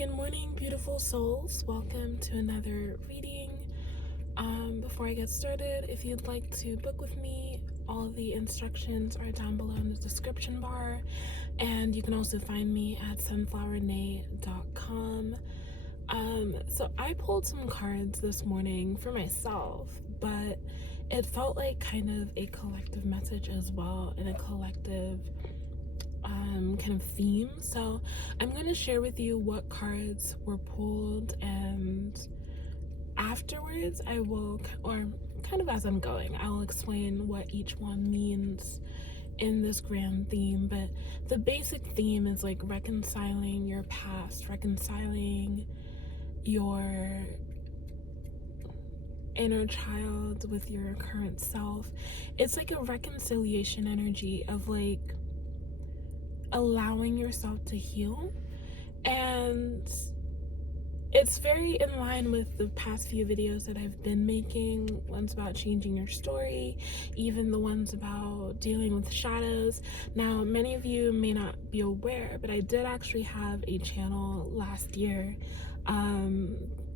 Good morning, beautiful souls. Welcome to another reading. Before I get started, if you'd like to book with me, all of the instructions are down below in the description bar, and you can also find me at sunflowernay.com. So I pulled some cards this morning for myself, but it felt like kind of a collective message as well, and a collective kind of theme. So I'm going to share with you what cards were pulled, and afterwards I will, or kind of as I'm going, I will explain what each one means in this grand theme. But the basic theme is like reconciling your past, reconciling your inner child with your current self. It's like a reconciliation energy of like allowing yourself to heal, and it's very in line with the past few videos that I've been making, ones about changing your story, even the ones about dealing with shadows. Now, many of you may not be aware, but I did actually have a channel last year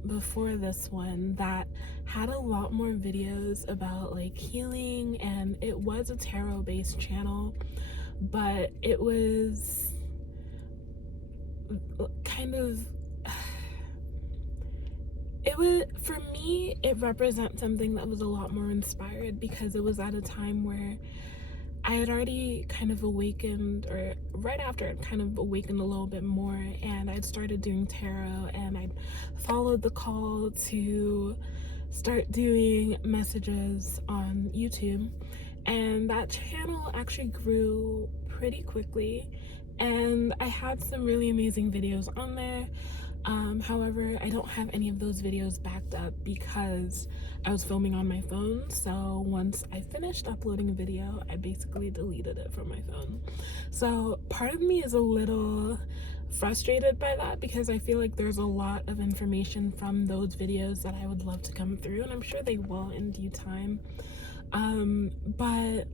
before this one that had a lot more videos about like healing, and it was a tarot based channel, but it was kind of, it was, for me, it represents something that was a lot more inspired, because it was at a time where I had already kind of awakened, or right after I'd kind of awakened a little bit more, and I'd started doing tarot, and I'd followed the call to start doing messages on YouTube. And that channel actually grew pretty quickly, and I had some really amazing videos on there. However, I don't have any of those videos backed up because I was filming on my phone. So once I finished uploading a video, I basically deleted it from my phone. So part of me is a little frustrated by that, because I feel like there's a lot of information from those videos that I would love to come through, and I'm sure they will in due time. But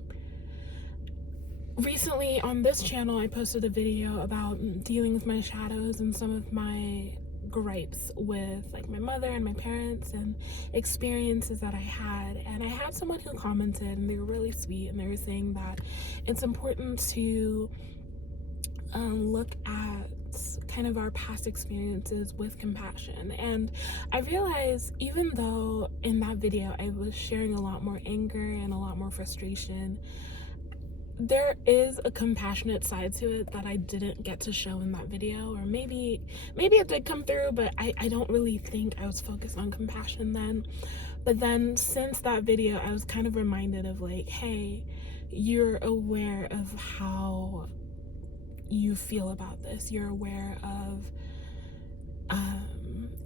recently on this channel, I posted a video about dealing with my shadows and some of my gripes with like my mother and my parents and experiences that I had. And I had someone who commented, and they were really sweet, and they were saying that it's important to look at kind of our past experiences with compassion. And I realized, even though in that video I was sharing a lot more anger and a lot more frustration, there is a compassionate side to it that I didn't get to show in that video. Or maybe it did come through, but I don't really think I was focused on compassion then. But then since that video, I was kind of reminded of like, hey, you're aware of how you feel about this. You're aware of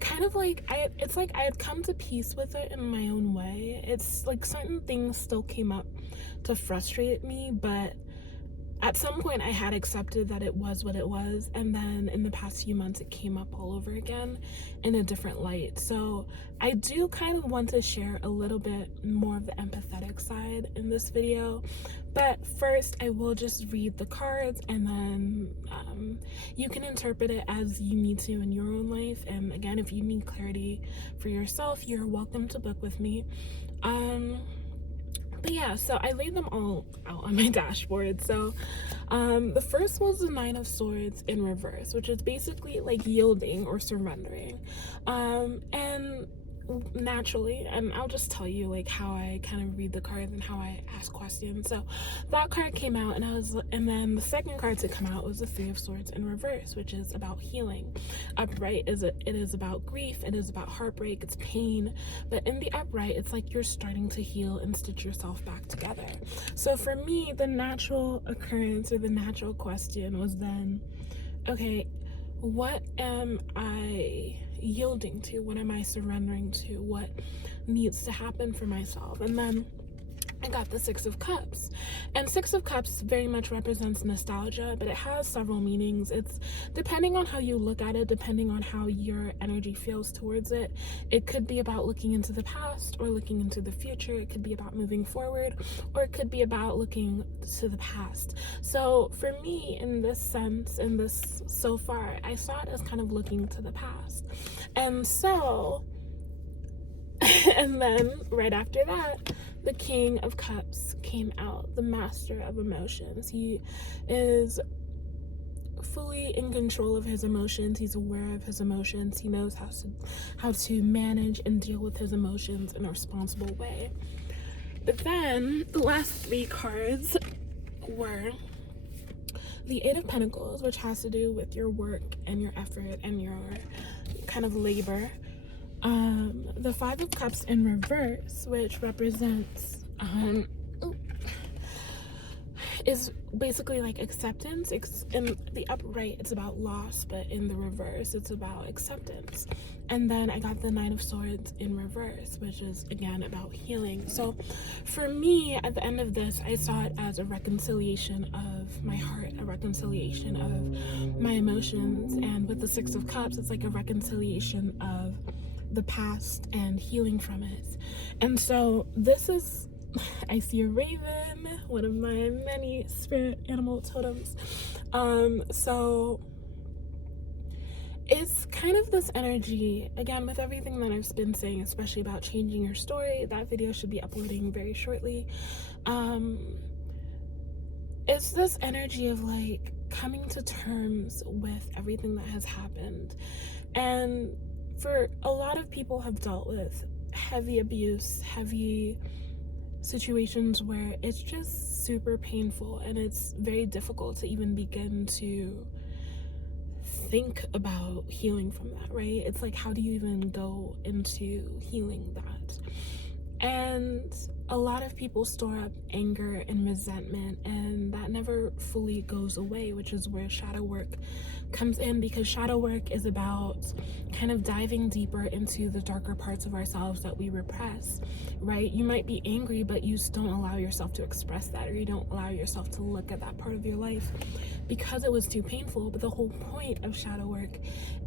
kind of like, it's like I had come to peace with it in my own way. It's like certain things still came up to frustrate me, but at some point I had accepted that it was what it was, and then in the past few months it came up all over again in a different light. So I do kind of want to share a little bit more of the empathetic side in this video, but first I will just read the cards, and then you can interpret it as you need to in your own life. And again, if you need clarity for yourself, you're welcome to book with me. But yeah, so I laid them all out on my dashboard. So the first was the Nine of Swords in reverse, which is basically like yielding or surrendering. And naturally, and I'll just tell you like how I kind of read the cards and how I ask questions. So that card came out, and then the second card to come out was the Three of Swords in reverse, which is about healing. Upright it is about grief, it is about heartbreak, it's pain. But in the upright, it's like you're starting to heal and stitch yourself back together. So for me, the natural occurrence, or the natural question, was then, okay, what am I yielding to? What am I surrendering to? What needs to happen for myself? And then I got the Six of Cups. And Six of Cups very much represents nostalgia, but it has several meanings. It's depending on how you look at it, depending on how your energy feels towards it. It could be about looking into the past or looking into the future. It could be about moving forward, or it could be about looking to the past. So for me, in this sense, in this so far, I saw it as kind of looking to the past. And so, and then right after that, the King of Cups came out, the master of emotions. He is fully in control of his emotions. He's aware of his emotions. He knows how to manage and deal with his emotions in a responsible way. But then the last three cards were the Eight of Pentacles, which has to do with your work and your effort and your kind of labor. The Five of Cups in reverse, which represents is basically like acceptance. In the upright, it's about loss, but in the reverse, it's about acceptance. And then I got the Nine of Swords in reverse, which is again about healing. So for me, at the end of this, I saw it as a reconciliation of my heart, a reconciliation of my emotions. And with the Six of Cups, it's like a reconciliation of the past and healing from it. And so this is, I see a raven, one of my many spirit animal totems. So it's kind of this energy, again, with everything that I've been saying, especially about changing your story. That video should be uploading very shortly. It's this energy of like coming to terms with everything that has happened. And for a lot of people have dealt with heavy abuse, heavy situations where it's just super painful, and it's very difficult to even begin to think about healing from that, right? It's like, how do you even go into healing that? And a lot of people store up anger and resentment, and that never fully goes away, which is where shadow work comes in, because shadow work is about kind of diving deeper into the darker parts of ourselves that we repress, right? You might be angry, but you just don't allow yourself to express that, or you don't allow yourself to look at that part of your life because it was too painful. But the whole point of shadow work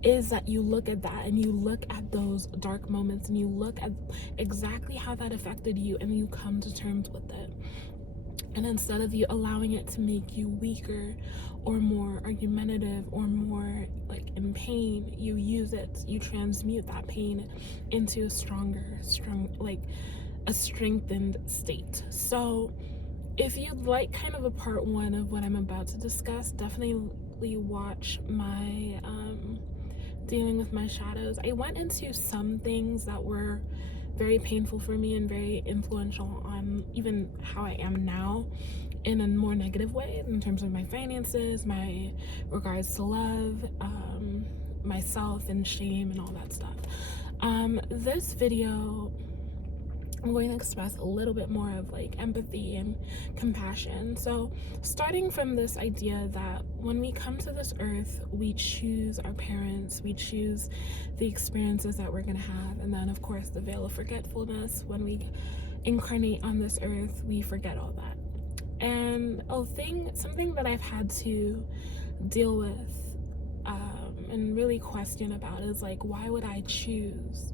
is that you look at that, and you look at those dark moments, and you look at exactly how that affected you, and you come to terms with it. And instead of you allowing it to make you weaker or more argumentative or more like in pain, you use it, you transmute that pain into a like a strengthened state. So if you'd like kind of a part one of what I'm about to discuss, definitely watch my dealing with my shadows. I went into some things that were very painful for me and very influential on even how I am now, in a more negative way, in terms of my finances, my regards to love, myself and shame and all that stuff. This video, I'm going to express a little bit more of like empathy and compassion. So starting from this idea that when we come to this earth, we choose our parents, we choose the experiences that we're going to have, and then of course the veil of forgetfulness. When we incarnate on this earth, we forget all that. And something that I've had to deal with and really question about is like, why would I choose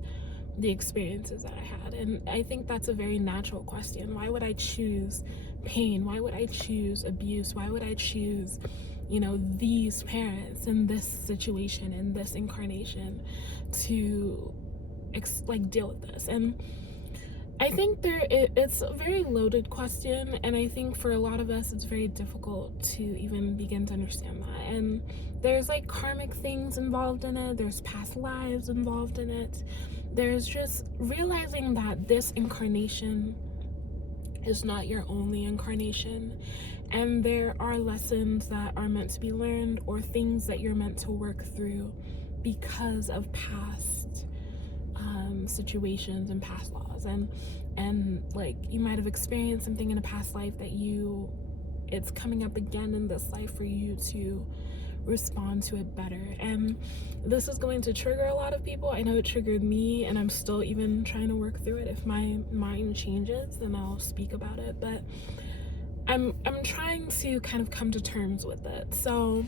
the experiences that I had? And I think that's a very natural question. Why would I choose pain? Why would I choose abuse? Why would I choose, these parents in this situation, in this incarnation, to deal with this? And I think it's a very loaded question, and I think for a lot of us it's very difficult to even begin to understand that. And there's like karmic things involved in it, there's past lives involved in it, there's just realizing that this incarnation is not your only incarnation, and there are lessons that are meant to be learned, or things that you're meant to work through because of past situations and past laws, and like you might have experienced something in a past life that it's coming up again in this life for you to respond to it better. And this is going to trigger a lot of people. I know it triggered me, and I'm still even trying to work through it. If my mind changes, then I'll speak about it, but I'm trying to kind of come to terms with it. So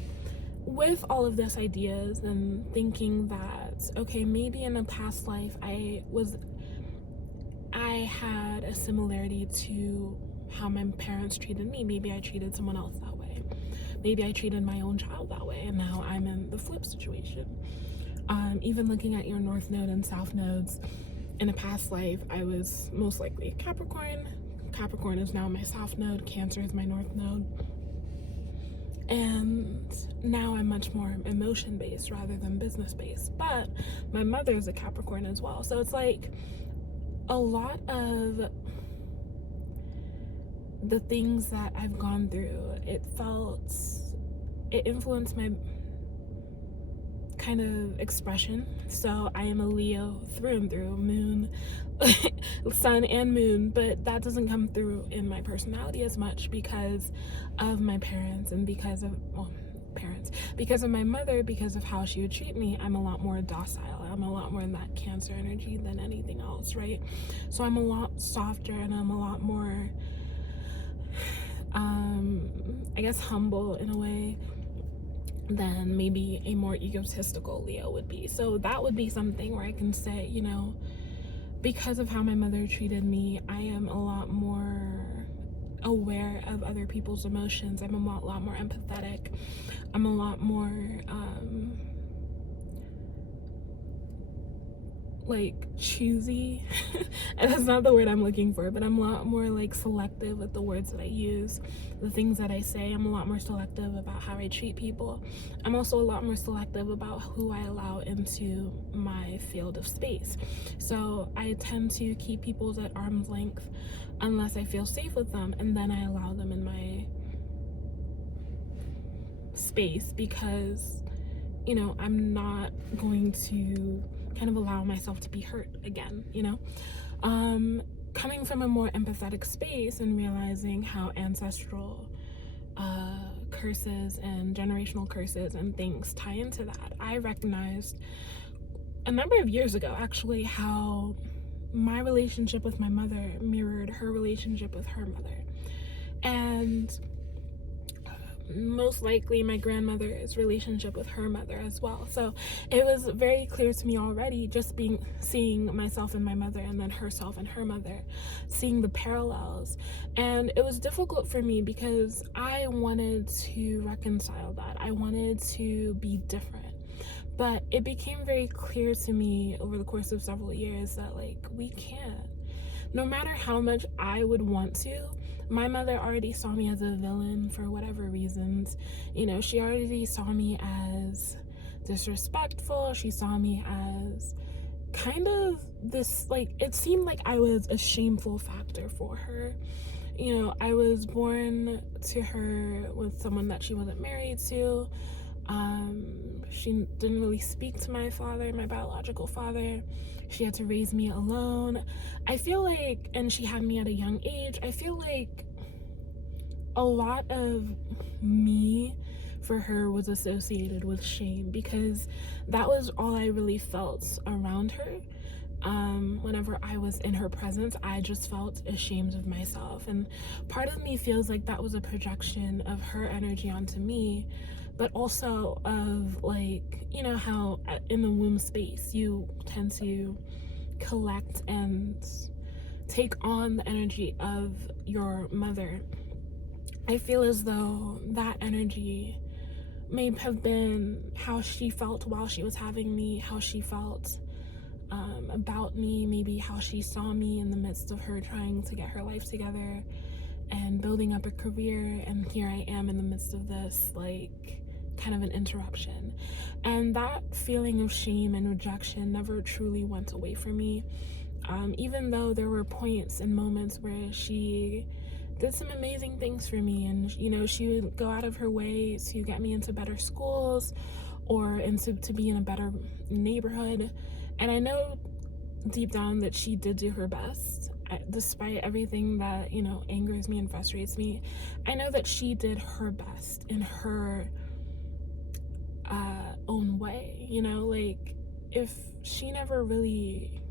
with all of this ideas and thinking that, okay, maybe in a past life I had a similarity to how my parents treated me. Maybe I treated someone else that way. Maybe I treated my own child that way, and now I'm in the flip situation. Even looking at your North Node and South Nodes, in a past life, I was most likely Capricorn. Capricorn is now my South Node. Cancer is my North Node. And now I'm much more emotion-based rather than business-based. But my mother is a Capricorn as well. So it's like a lot of the things that I've gone through, it influenced my kind of expression. So I am a Leo through and through, moon, sun and moon, but that doesn't come through in my personality as much because of my parents and because of my mother, because of how she would treat me. I'm a lot more docile. I'm a lot more in that Cancer energy than anything else, right? So I'm a lot softer, and I'm a lot more I guess humble in a way than maybe a more egotistical Leo would be. So that would be something where I can say, you know, because of how my mother treated me, I am a lot more aware of other people's emotions. I'm a lot more empathetic. I'm a lot more like choosy. And that's not the word I'm looking for, but I'm a lot more like selective with the words that I use, the things that I say. I'm a lot more selective about how I treat people. I'm also a lot more selective about who I allow into my field of space. So I tend to keep people at arm's length unless I feel safe with them, and then I allow them in my space because, you know, I'm not going to kind of allow myself to be hurt again, you know? Coming from a more empathetic space and realizing how ancestral curses and generational curses and things tie into that, I recognized a number of years ago, actually, how my relationship with my mother mirrored her relationship with her mother. And most likely my grandmother's relationship with her mother as well. So it was very clear to me already, just seeing myself and my mother, and then herself and her mother, seeing the parallels. And it was difficult for me because I wanted to reconcile that. I wanted to be different. But it became very clear to me over the course of several years that, like, we can't. No matter how much I would want to, my mother already saw me as a villain for whatever reasons. You know, she already saw me as disrespectful. She saw me as kind of this, like, it seemed like I was a shameful factor for her. You know, I was born to her with someone that she wasn't married to. She didn't really speak to my father, my biological father. She had to raise me alone. I feel like, and she had me at a young age, I feel like a lot of me for her was associated with shame, because that was all I really felt around her. Whenever I was in her presence, I just felt ashamed of myself. And part of me feels like that was a projection of her energy onto me, but also of, like, you know how in the womb space you tend to collect and take on the energy of your mother. I feel as though that energy may have been how she felt while she was having me, how she felt about me, maybe how she saw me in the midst of her trying to get her life together and building up a career, and here I am in the midst of this, like, kind of an interruption. And that feeling of shame and rejection never truly went away from me, even though there were points and moments where she did some amazing things for me, and, you know, she would go out of her way to get me into better schools or to be in a better neighborhood. And I know deep down that she did do her best. Despite everything that, you know, angers me and frustrates me, I know that she did her best in her own way, you know? Like, if she never really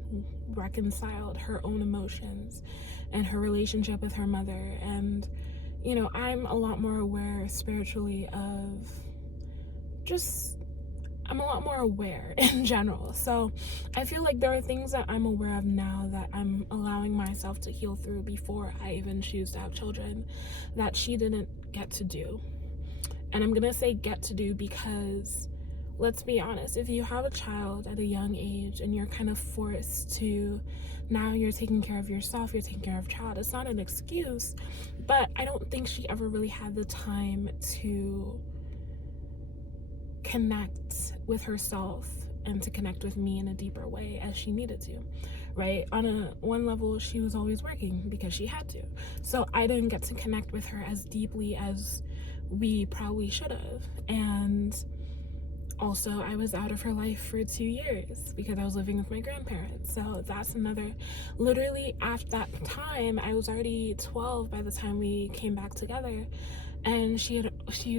reconciled her own emotions and her relationship with her mother, and, you know, I'm a lot more aware spiritually of just, I'm a lot more aware in general. So I feel like there are things that I'm aware of now that I'm allowing myself to heal through before I even choose to have children that she didn't get to do. And I'm gonna say get to do because, let's be honest, if you have a child at a young age and you're kind of forced to, now you're taking care of yourself, you're taking care of child, it's not an excuse, but I don't think she ever really had the time to connect with herself and to connect with me in a deeper way as she needed to, right? On one level, she was always working because she had to. So I didn't get to connect with her as deeply as we probably should have. And also, I was out of her life for 2 years because I was living with my grandparents. So that's another, literally after that time, I was already 12 by the time we came back together. And she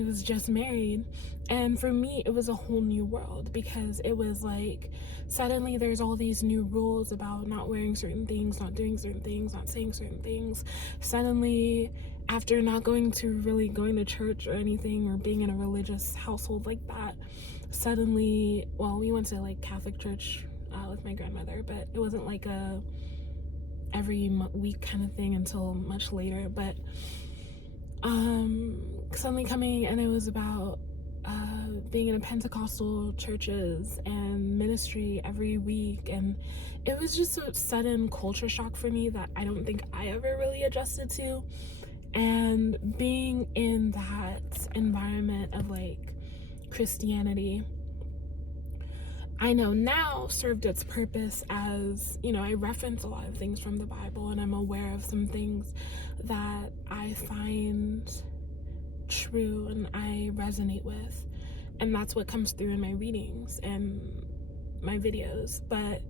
was just married, and for me it was a whole new world because it was like suddenly there's all these new rules about not wearing certain things, not doing certain things, not saying certain things. Suddenly, after not going to church or anything or being in a religious household like that, suddenly, well, we went to like Catholic church with my grandmother, but it wasn't like a every week kind of thing until much later. But suddenly coming, and it was about being in a Pentecostal churches and ministry every week, and it was just a sudden culture shock for me that I don't think I ever really adjusted to. And being in that environment of like Christianity, I know now served its purpose as, you know, I reference a lot of things from the Bible and I'm aware of some things that I find true and I resonate with, and that's what comes through in my readings and my videos. But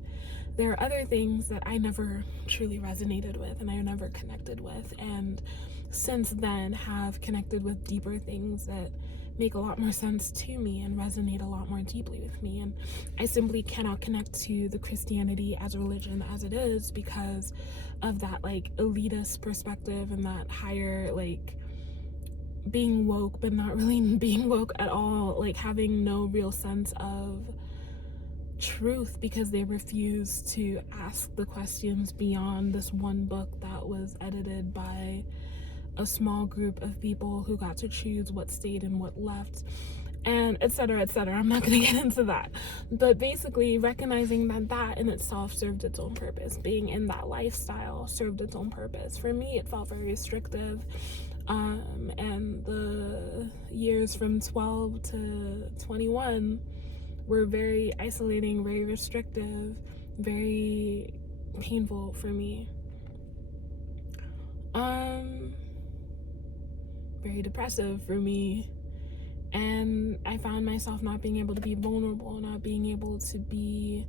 there are other things that I never truly resonated with and I never connected with, and since then have connected with deeper things that make a lot more sense to me and resonate a lot more deeply with me. And I simply cannot connect to the Christianity as a religion as it is because of that like elitist perspective and that higher like being woke but not really being woke at all, like having no real sense of truth because they refuse to ask the questions beyond this one book that was edited by a small group of people who got to choose what stayed and what left, and etc., etc. I'm not going to get into that, but basically recognizing that that in itself served its own purpose. Being in that lifestyle served its own purpose. For me, it felt very restrictive, and the years from 12 to 21 were very isolating, very restrictive, very painful for me. Very depressive for me, and I found myself not being able to be vulnerable, not being able to be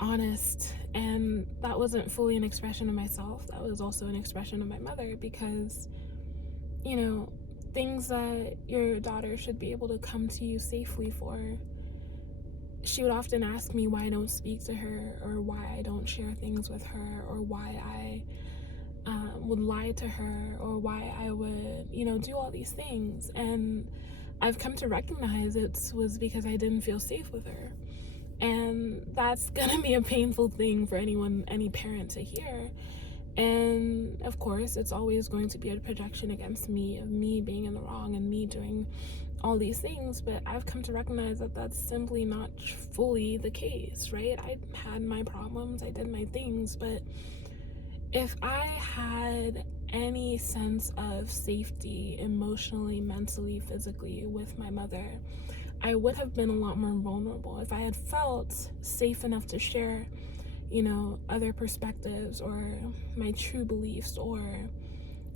honest, and that wasn't fully an expression of myself, that was also an expression of my mother, because, you know, things that your daughter should be able to come to you safely for, she would often ask me why I don't speak to her or why I don't share things with her or why I would lie to her or why I would, you know, do all these things. And I've come to recognize it was because I didn't feel safe with her. And that's gonna be a painful thing for any parent to hear. And of course, it's always going to be a projection against me of me being in the wrong and me doing all these things. But I've come to recognize that that's simply not fully the case, right? I had my problems, I did my things, but if I had any sense of safety emotionally, mentally, physically with my mother, I would have been a lot more vulnerable. If I had felt safe enough to share, you know, other perspectives or my true beliefs or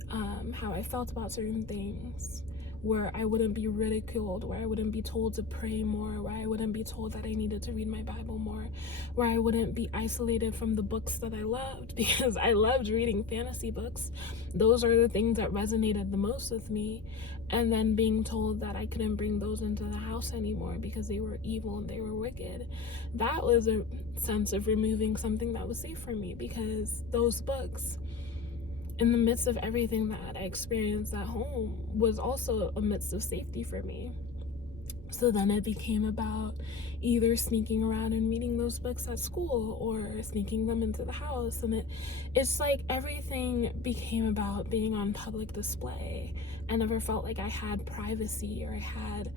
how I felt about certain things where I wouldn't be ridiculed, where I wouldn't be told to pray more, where I wouldn't be told that I needed to read my Bible more, where I wouldn't be isolated from the books that I loved, because I loved reading fantasy books. Those are the things that resonated the most with me. And then being told that I couldn't bring those into the house anymore because they were evil and they were wicked. That was a sense of removing something that was safe for me, because those books, in the midst of everything that I experienced at home, was also a midst of safety for me. So then it became about either sneaking around and reading those books at school or sneaking them into the house. And it's like everything became about being on public display. I never felt like I had privacy or I had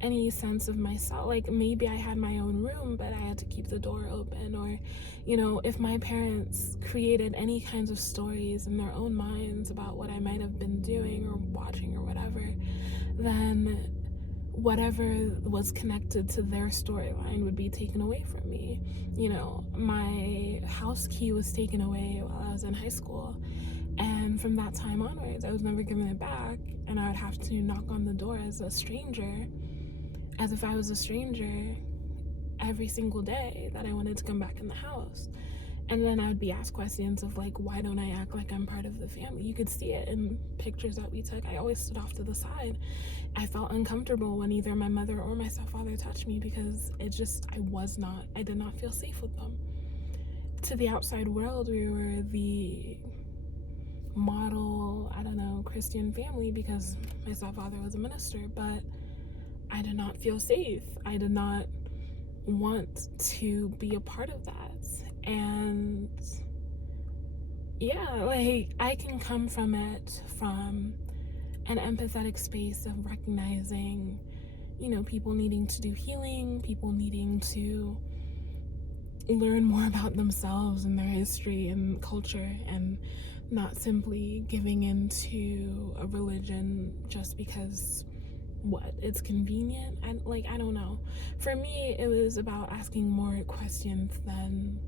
any sense of myself. Like, maybe I had my own room, but I had to keep the door open. Or, you know, if my parents created any kinds of stories in their own minds about what I might have been doing or watching or whatever, then whatever was connected to their storyline would be taken away from me. You know, my house key was taken away while I was in high school, and from that time onwards, I was never given it back, and I would have to knock on the door as a stranger, as if I was a stranger, every single day that I wanted to come back in the house. And then I would be asked questions of like, why don't I act like I'm part of the family? You could see it in pictures that we took. I always stood off to the side. I felt uncomfortable when either my mother or my stepfather touched me, because I did not feel safe with them. To the outside world, we were the model, Christian family, because my stepfather was a minister, but I did not feel safe. I did not want to be a part of that. And yeah, like, I can come from it from an empathetic space of recognizing, you know, people needing to do healing, people needing to learn more about themselves and their history and culture, and not simply giving into a religion just because it's convenient. And like, I don't know. For me, it was about asking more questions than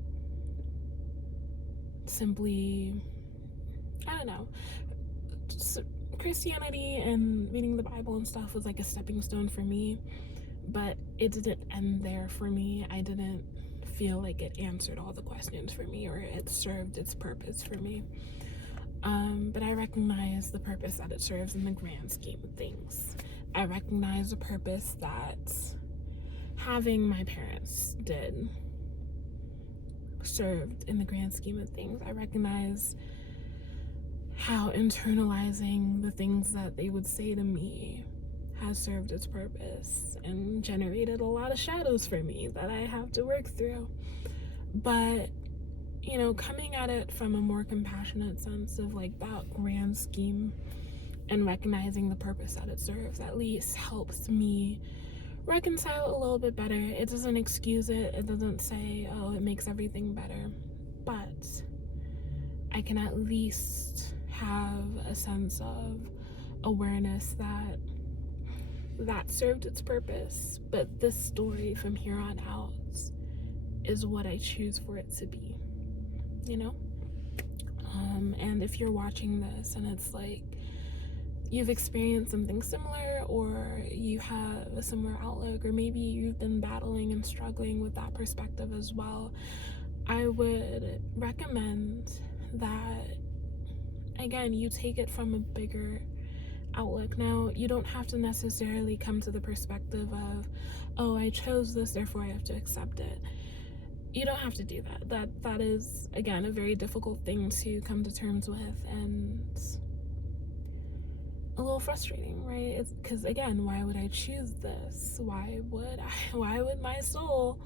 simply, I don't know. Christianity and reading the Bible and stuff was like a stepping stone for me, but it didn't end there for me. I didn't feel like it answered all the questions for me, or it served its purpose for me. But I recognize the purpose that it serves in the grand scheme of things. I recognize the purpose that having my parents did served in the grand scheme of things. I recognize how internalizing the things that they would say to me has served its purpose and generated a lot of shadows for me that I have to work through. But, you know, coming at it from a more compassionate sense of like that grand scheme and recognizing the purpose that it serves at least helps me reconcile a little bit better. It doesn't excuse it. It doesn't say, oh, it makes everything better. But I can at least have a sense of awareness that served its purpose. But this story from here on out is what I choose for it to be, you know? And if you're watching this and it's like you've experienced something similar, or you have a similar outlook, or maybe you've been battling and struggling with that perspective as well, I would recommend that, again, you take it from a bigger outlook. Now, you don't have to necessarily come to the perspective of, oh, I chose this, therefore I have to accept it. You don't have to do that. That is, again, a very difficult thing to come to terms with, and a little frustrating, right? It's because, again, why would I choose this? Why would my soul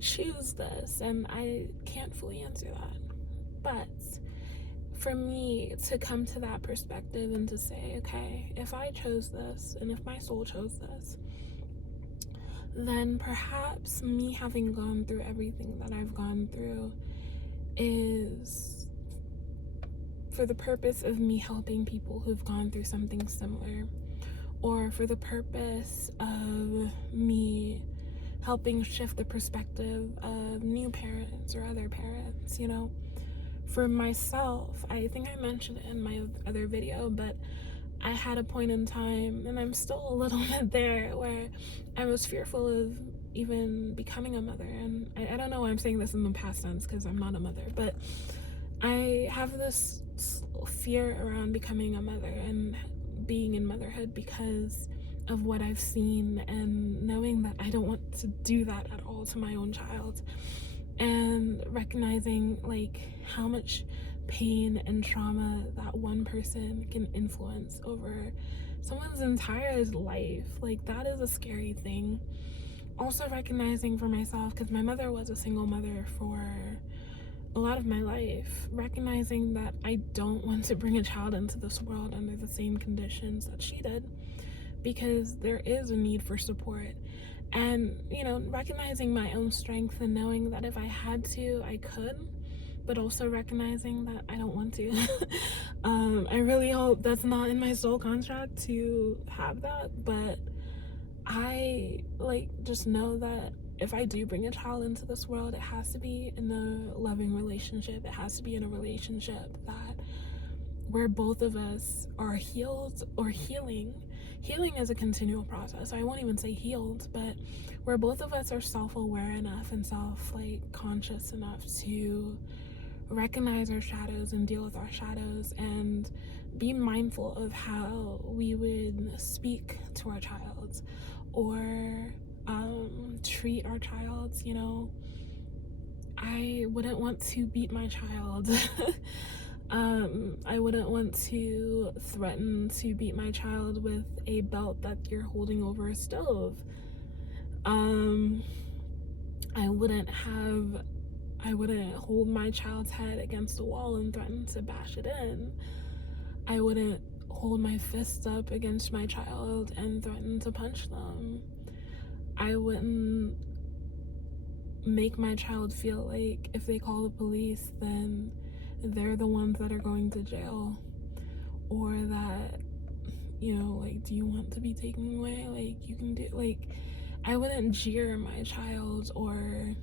choose this? And I can't fully answer that. But for me to come to that perspective and to say, okay, if I chose this and if my soul chose this, then perhaps me having gone through everything that I've gone through is for the purpose of me helping people who've gone through something similar, or for the purpose of me helping shift the perspective of new parents or other parents, you know. For myself, I think I mentioned it in my other video, but I had a point in time, and I'm still a little bit there, where I was fearful of even becoming a mother. And I don't know why I'm saying this in the past tense, because I'm not a mother, but I have this fear around becoming a mother and being in motherhood because of what I've seen, and knowing that I don't want to do that at all to my own child, and recognizing like how much pain and trauma that one person can influence over someone's entire life. Like, that is a scary thing. Also recognizing for myself, because my mother was a single mother for a lot of my life, recognizing that I don't want to bring a child into this world under the same conditions that she did, because there is a need for support. And, you know, recognizing my own strength and knowing that if I had to, I could, but also recognizing that I don't want to. I really hope that's not in my soul contract to have that, but I like just know that if I do bring a child into this world, it has to be in a loving relationship. It has to be in a relationship that where both of us are healed or healing. Healing is a continual process. I won't even say healed, but where both of us are self-aware enough and conscious enough to recognize our shadows and deal with our shadows, and be mindful of how we would speak to our child or treat our child. You know, I wouldn't want to beat my child. I wouldn't want to threaten to beat my child with a belt that you're holding over a stove. I wouldn't hold my child's head against a wall and threaten to bash it in. I wouldn't hold my fists up against my child and threaten to punch them. I wouldn't make my child feel like if they call the police, then they're the ones that are going to jail, or that, you know, like, do you want to be taken away? Like, you can do, like, I wouldn't jeer my child or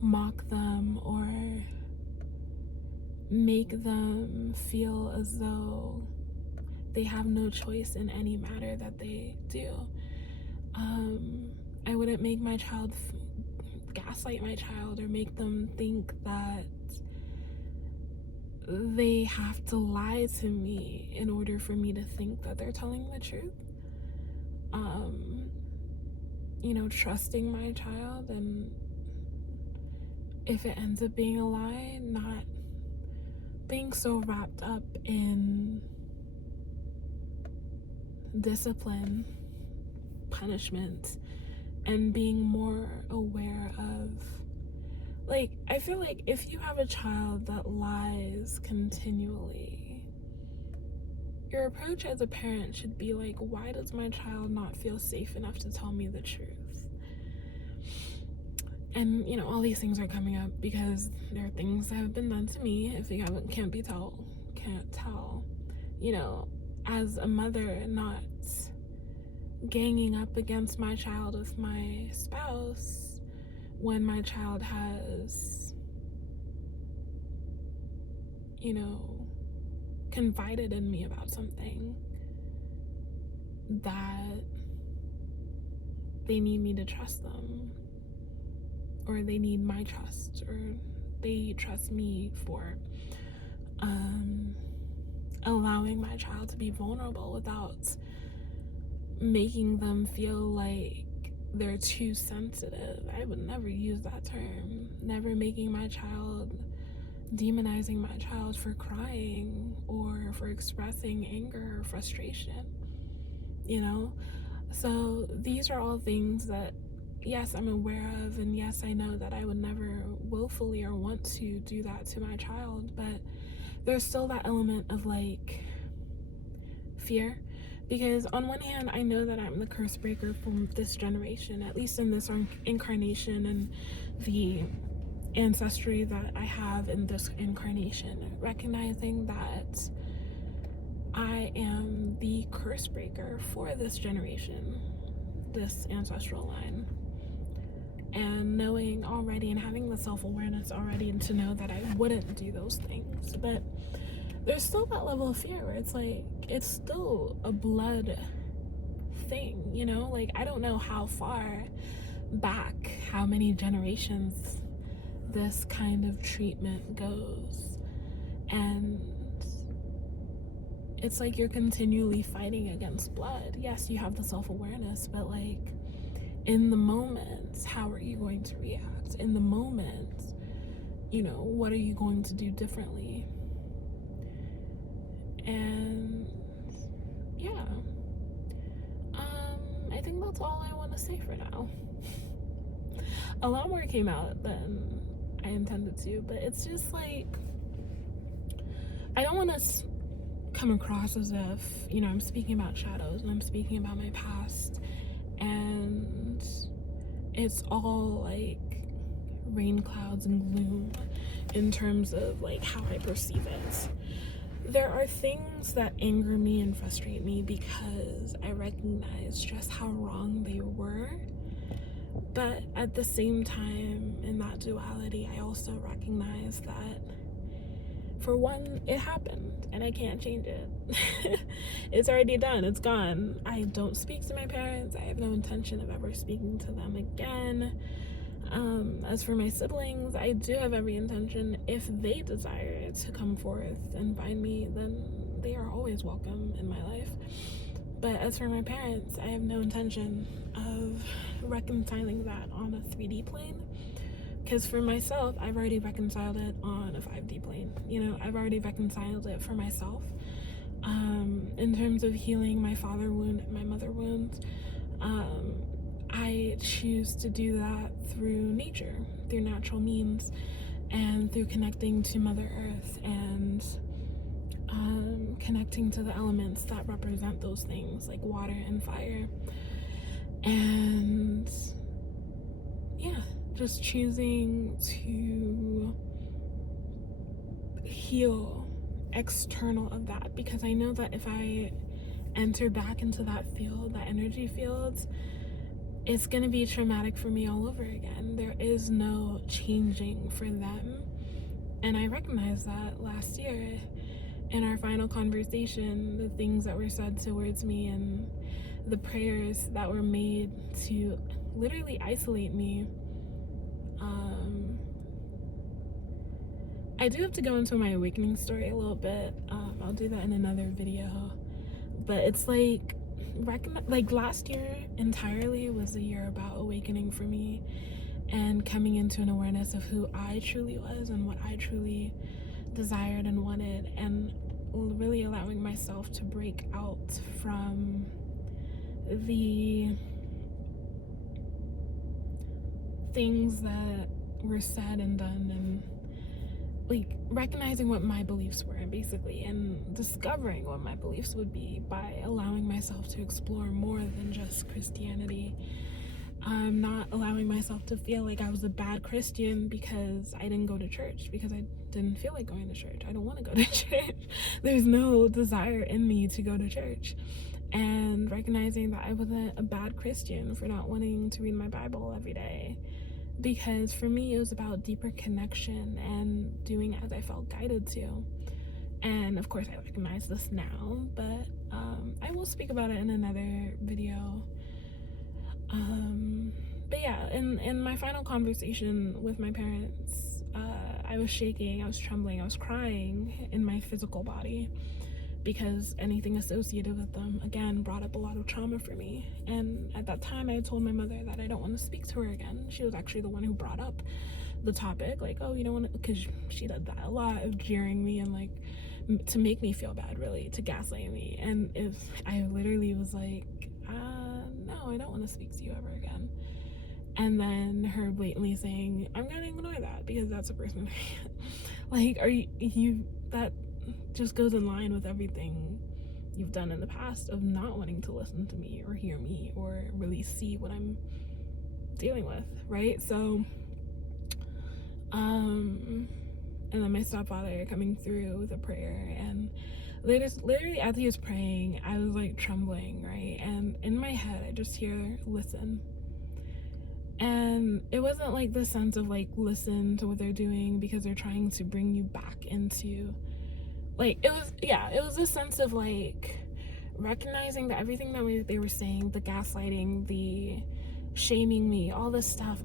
mock them or make them feel as though they have no choice in any matter that they do. I wouldn't make my child gaslight my child or make them think that they have to lie to me in order for me to think that they're telling the truth. You know, trusting my child, and if it ends up being a lie, not being so wrapped up in discipline, punishment, and being more aware of, like, I feel like if you have a child that lies continually, your approach as a parent should be like, why does my child not feel safe enough to tell me the truth? And, you know, all these things are coming up because there are things that have been done to me. If you can't tell, you know, as a mother, not ganging up against my child with my spouse when my child has, you know, confided in me about something that they need me to trust them, or they need my trust, or they trust me for allowing my child to be vulnerable without making them feel like they're too sensitive. I would never use that term. Never making my child, demonizing my child for crying or for expressing anger or frustration, you know? So these are all things that, yes, I'm aware of, and yes, I know that I would never willfully or want to do that to my child, but there's still that element of like fear, because on one hand, I know that I'm the curse breaker from this generation, at least in this incarnation and the ancestry that I have in this incarnation, recognizing that I am the curse breaker for this generation, this ancestral line, and knowing already and having the self-awareness already to know that I wouldn't do those things. But there's still that level of fear where it's like, it's still a blood thing, you know? Like, I don't know how far back, how many generations this kind of treatment goes. And it's like you're continually fighting against blood. Yes, you have the self-awareness, but like, in the moment, how are you going to react? In the moment, you know, what are you going to do differently? And yeah, I think that's all I want to say for now. A lot more came out than I intended to, but it's just like, I don't want to come across as if, you know, I'm speaking about shadows and I'm speaking about my past and it's all like rain clouds and gloom in terms of like how I perceive it. There are things that anger me and frustrate me because I recognize just how wrong they were. But at the same time, in that duality, I also recognize that, for one, it happened and I can't change it. It's already done, it's gone. I don't speak to my parents. I have no intention of ever speaking to them again. As for my siblings, I do have every intention, if they desire to come forth and find me, then they are always welcome in my life. But as for my parents, I have no intention of reconciling that on a 3D plane. Because for myself, I've already reconciled it on a 5D plane. You know, I've already reconciled it for myself. In terms of healing my father wound and my mother wound, I choose to do that through nature, through natural means, and through connecting to Mother Earth and connecting to the elements that represent those things, like water and fire. And yeah, just choosing to heal external of that, because I know that if I enter back into that field, that energy field, it's gonna be traumatic for me all over again. There is no changing for them. And I recognized that last year in our final conversation, the things that were said towards me and the prayers that were made to literally isolate me. I do have to go into my awakening story a little bit. I'll do that in another video. But it's like, last year entirely was a year about awakening for me and coming into an awareness of who I truly was and what I truly desired and wanted, and really allowing myself to break out from the things that were said and done, and like recognizing what my beliefs were basically, and discovering what my beliefs would be by allowing myself to explore more than just Christianity. Not allowing myself to feel like I was a bad Christian because I didn't go to church, because I didn't feel like going to church. I don't want to go to church. There's no desire in me to go to church. And recognizing that I wasn't a bad Christian for not wanting to read my Bible every day, because for me it was about deeper connection and doing as I felt guided to. And of course I recognize this now, but I will speak about it in another video. But yeah, in my final conversation with my parents, I was shaking, I was trembling, I was crying in my physical body, because anything associated with them, again, brought up a lot of trauma for me. And at that time, I had told my mother that I don't want to speak to her again. She was actually the one who brought up the topic, like, oh, you don't want to, because she did that a lot of jeering me and like to make me feel bad, really, to gaslight me. And if I literally was like, no, I don't want to speak to you ever again. And then her blatantly saying, I'm gonna ignore that because that's a person. Like, are you that just goes in line with everything you've done in the past of not wanting to listen to me or hear me or really see what I'm dealing with, right? So and then my stepfather coming through with a prayer, and literally as he was praying, I was like trembling, right? And in my head I just hear, listen. And it wasn't like the sense of like, listen to what they're doing because they're trying to bring you back into like, it was a sense of like recognizing that everything that they were saying, the gaslighting, the shaming me, all the stuff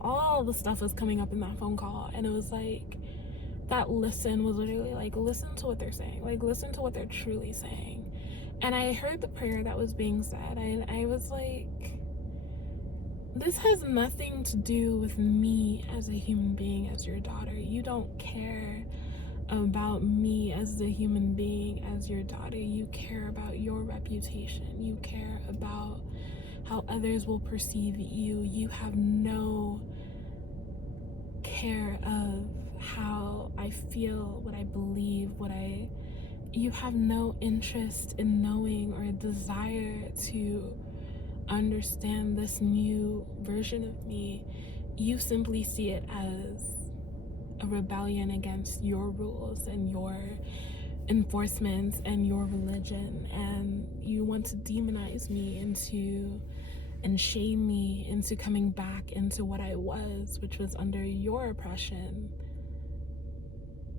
was coming up in that phone call. And it was like, that listen was literally like, listen to what they're saying, like, listen to what they're truly saying. And I heard the prayer that was being said, and I was like, this has nothing to do with me as a human being, as your daughter. You don't care about me as the human being, as your daughter. You care about your reputation. You care about how others will perceive you. You have no care of how I feel, what I believe, you have no interest in knowing or a desire to understand this new version of me. You simply see it as a rebellion against your rules and your enforcements and your religion, and you want to demonize me and shame me into coming back into what I was, which was under your oppression,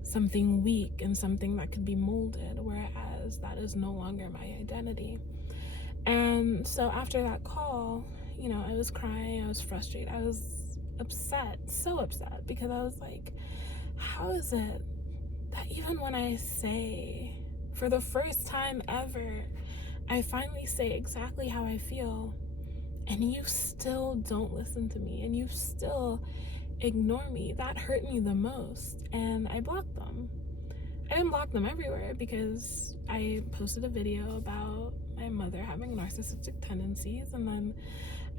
something weak and something that could be molded, whereas that is no longer my identity. And so after that call, I was crying, I was frustrated, I was upset, so upset, because I was like, how is it that even when I say, for the first time ever, I finally say exactly how I feel, and you still don't listen to me, and you still ignore me? That hurt me the most, and I blocked them. I didn't block them everywhere, because I posted a video about my mother having narcissistic tendencies, and then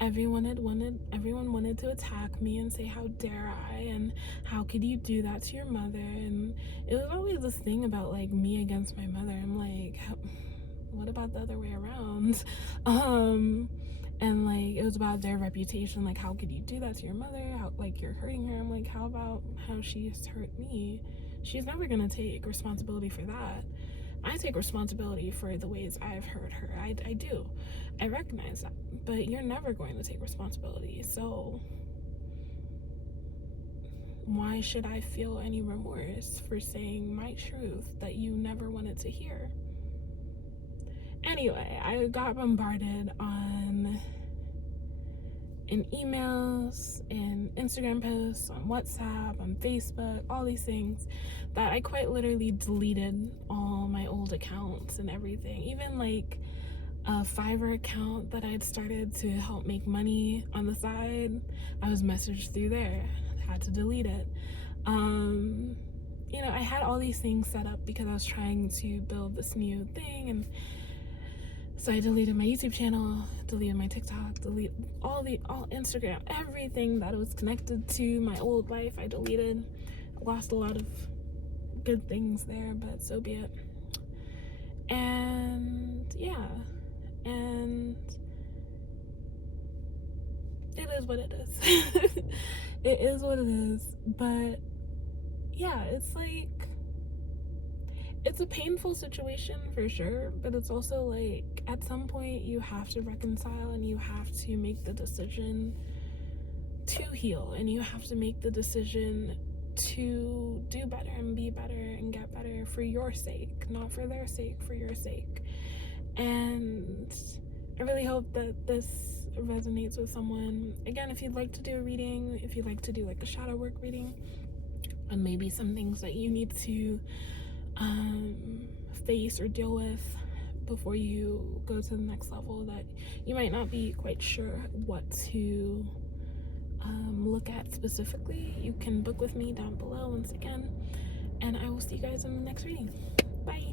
everyone wanted to attack me and say, how dare I, and how could you do that to your mother? And it was always this thing about like me against my mother. I'm like, what about the other way around? And like, it was about their reputation, like, how could you do that to your mother? How, like, you're hurting her. I'm like, how about how she's hurt me? She's never gonna take responsibility for that. I take responsibility for the ways I've hurt her. I do. I recognize that. But you're never going to take responsibility. So why should I feel any remorse for saying my truth that you never wanted to hear? Anyway, I got bombarded in emails, in Instagram posts, on WhatsApp, on Facebook, all these things, that I quite literally deleted all my old accounts and everything. Even like a Fiverr account that I had started to help make money on the side, I was messaged through there. I had to delete it. I had all these things set up because I was trying to build this new thing, and so I deleted my YouTube channel, deleted my TikTok, deleted all Instagram, everything that was connected to my old life. I deleted. Lost a lot of good things there, but so be it. And yeah, and it is what it is. It is what it is. But yeah, it's like, it's a painful situation for sure, but it's also like, at some point you have to reconcile, and you have to make the decision to heal, and you have to make the decision to do better and be better and get better for your sake, not for their sake, for your sake. And I really hope that this resonates with someone. Again, if you'd like to do a reading, if you'd like to do like a shadow work reading on maybe some things that you need to face or deal with before you go to the next level, that you might not be quite sure what to look at specifically, you can book with me down below once again, and I will see you guys in the next reading. Bye.